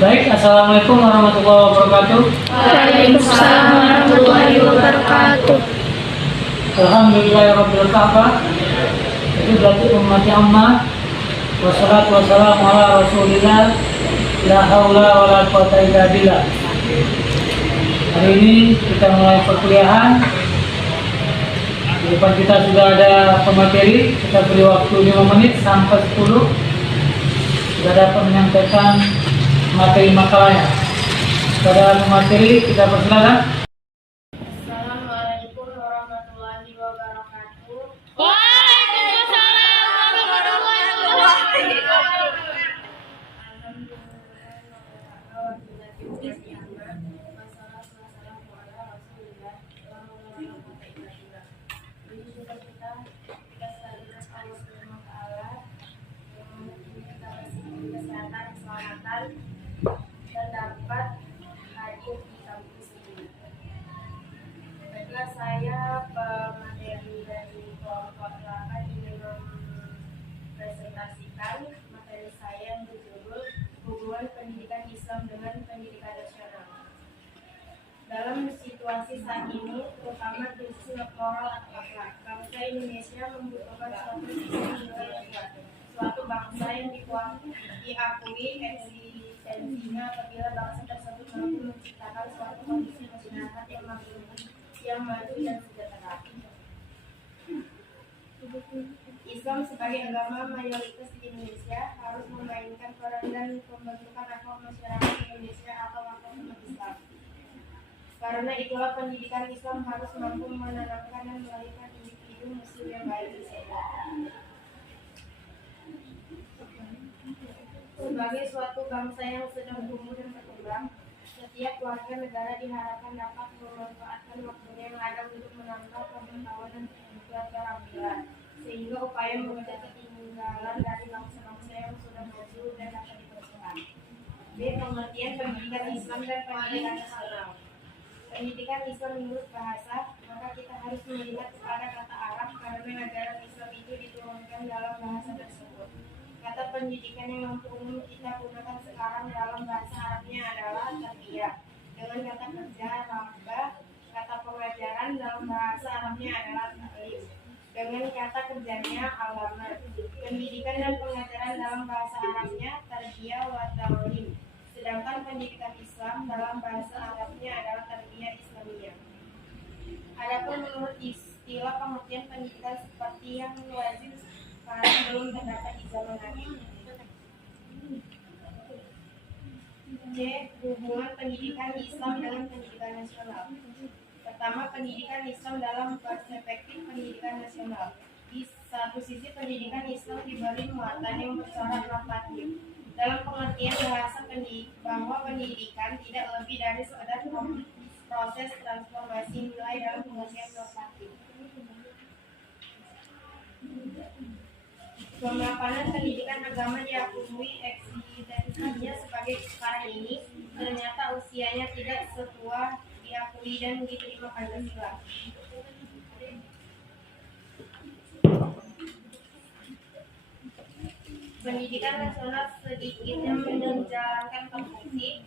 Baik, assalamualaikum warahmatullahi wabarakatuh. Waalaikumsalam warahmatullahi wabarakatuh. Alhamdulillahirabbil ka'bah. Itu berarti umatnya amma. Wassalatu wassalamu ala Rasulillah. La haula wala quwata illa billah. Hari ini kita mulai perkuliahan. Di depan kita sudah ada pemateri. Kita beri waktu 5 menit sampai 10. Sudah dapat menyampaikan materi makalahnya. Pada materi kita persilakan. Assalamualaikum warahmatullahi wabarakatuh. Waalaikumsalam warahmatullahi wabarakatuh. Dan dapat hadir di kampus ini. Baiklah, saya pemateri dari kelompok 8 ingin mempresentasikan materi saya yang berjudul hubungan pendidikan Islam dengan pendidikan nasional. Dalam situasi saat ini, terutama krisis moral atau akhlak, bangsa Indonesia membutuhkan suatu sistem nilai yang kuat, suatu bangsa yang diakui eksistensinya apabila bangsa tersebut mampu menciptakan suatu kondisi masyarakat yang maju dan sejahtera. Islam sebagai agama mayoritas di Indonesia harus memainkan peran dan pembentukan akhlak masyarakat Indonesia atau akhlak umat Islam. Karena itulah pendidikan Islam harus mampu menanamkan dan melahirkan individu muslim yang baik di sana. Sebagai suatu bangsa yang sedang tumbuh dan berkembang, setiap warga negara diharapkan dapat memanfaatkan waktunya yang ada untuk menambah pengetahuan dan keterampilan, sehingga upaya mengejar ketinggalan dari bangsa-bangsa yang sudah maju dan dapat dipercepat. B. Pengertian pendidikan Islam dan pendidikan nasional. Pendidikan Islam menurut bahasa, maka kita harus melihat kepada kata Arab karena ajaran Islam itu diturunkan dalam bahasa tersebut. Kata pendidikan yang mampu umum kita gunakan sekarang dalam bahasa Arabnya adalah tarbiyah. Dengan kata kerja rabbah, kata pengajaran dalam bahasa Arabnya adalah ta'lim. Dengan kata kerjanya alamat. Pendidikan dan pengajaran dalam bahasa Arabnya tarbiyah wa ta'lim. Sedangkan pendidikan Islam dalam bahasa Arabnya adalah tarbiyah Islamiyah. Adapun menurut istilah pengertian pendidikan seperti yang wajib karena belum terdapat di zaman Nabi. C. Hubungan pendidikan Islam dengan pendidikan nasional. Pertama, pendidikan Islam dalam perspektif pendidikan nasional. Di satu sisi, pendidikan Islam diberi muatan yang bersyarat normatif. Dalam pengertian bahasa bahwa pendidikan tidak lebih dari sekedar proses transformasi nilai dalam pengertian normatif. Pemaparan pendidikan agama diakui eksistensinya sebagai sekarang ini, ternyata usianya tidak setua diakui dan diterima Pancasila. Pendidikan nasional sedikitnya menjalankan fungsi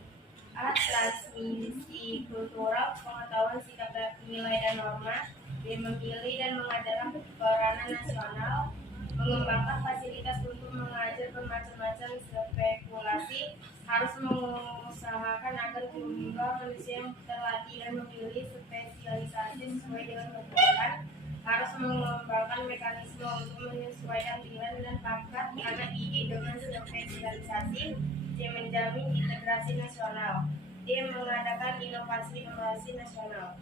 A. Transmisi kultural, pengetahuan sikap nilai dan norma. B. Memilih dan mengajarkan peranan nasional, mengembangkan fasilitas untuk mengajar bermacam-macam spekulasi, harus mengusahakan agar jumlah manusia yang terlatih dan memilih spesialisasi sesuai dengan kebutuhan, harus mengembangkan mekanisme untuk menyesuaikan nilai dan pangkat anak didik dengan spesialisasi. C. Menjamin integrasi nasional. D. Mengadakan inovasi nasional.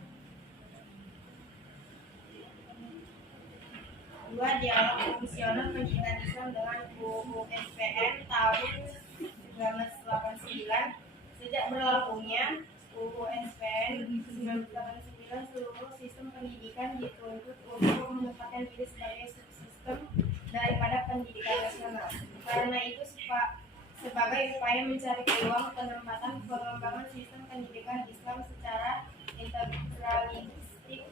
2. Dialog fungsional pendidikan Islam dengan UU SPN tahun 1989. Sejak berlakunya UU SPN 1989, seluruh sistem pendidikan dituntut untuk menempatkan diri sebagai subsistem daripada pendidikan nasional. Karena itu, sebagai upaya mencari peluang penempatan pengembangan sistem pendidikan Islam secara integralistik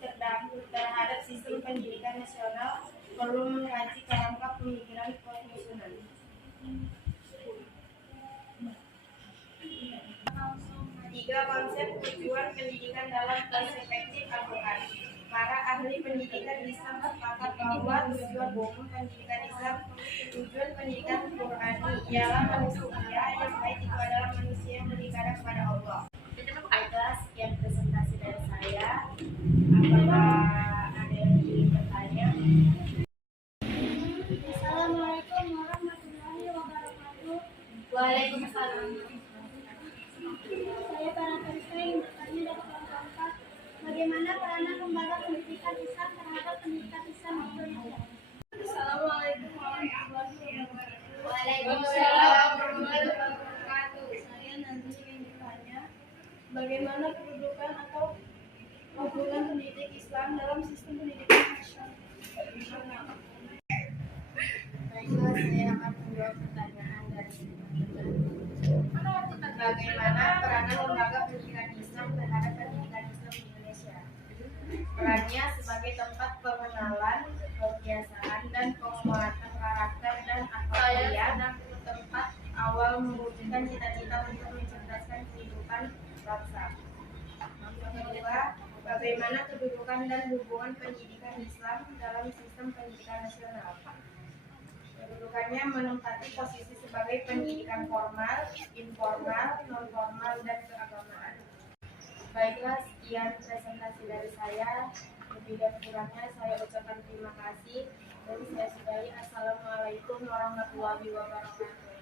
terhadap sistem pendidikan nasional, perlu mengkaji kerangka pemikiran Konfusius. Ketiga, konsep tujuan pendidikan dalam perspektif Al-Quran. Para ahli pendidikan Islam sepakat bahwa tujuan pendidikan Qurani ialah manusia yang baik itu adalah manusia yang beribadah kepada Allah. Baiklah, sekian presentasi dari saya. Apakah ada yang ingin bertanya? Assalamualaikum warahmatullahi wabarakatuh. Waalaikumsalam. Saya Farah Farisa ingin bertanya dari kelompok 4. Bagaimana peranan lembaga pendidikan Islam terhadap pendidikan Islam di Indonesia? Assalamualaikum warahmatullahi wabarakatuh. Waalaikumsalam warahmatullahi wabarakatuh. Saya nanti ingin bertanya, bagaimana kedudukan atau hubungan pendidik Islam dalam sistem pendidikan nasional? Baiklah, saya akan menjawab pertanyaan dari teman-teman. Bagaimana peranan lembaga pendidikan Islam terhadap pendidikan Islam di Indonesia? Perannya sebagai tempat pengenalan, kebiasaan, dan penguatan karakter dan akhlak, tempat awal mewujudkan cita-cita untuk mencerdaskan kehidupan bangsa. Yang kedua, bagaimana kedudukan dan hubungan pendidikan Islam dalam sistem pendidikan nasional? Kedudukannya menempati posisi sebagai pendidikan formal, informal, non-formal, dan keagamaan. Baiklah, sekian presentasi dari saya. Lebih dan kurangnya saya ucapkan terima kasih. Dan saya sudahi. Assalamualaikum warahmatullahi wabarakatuh.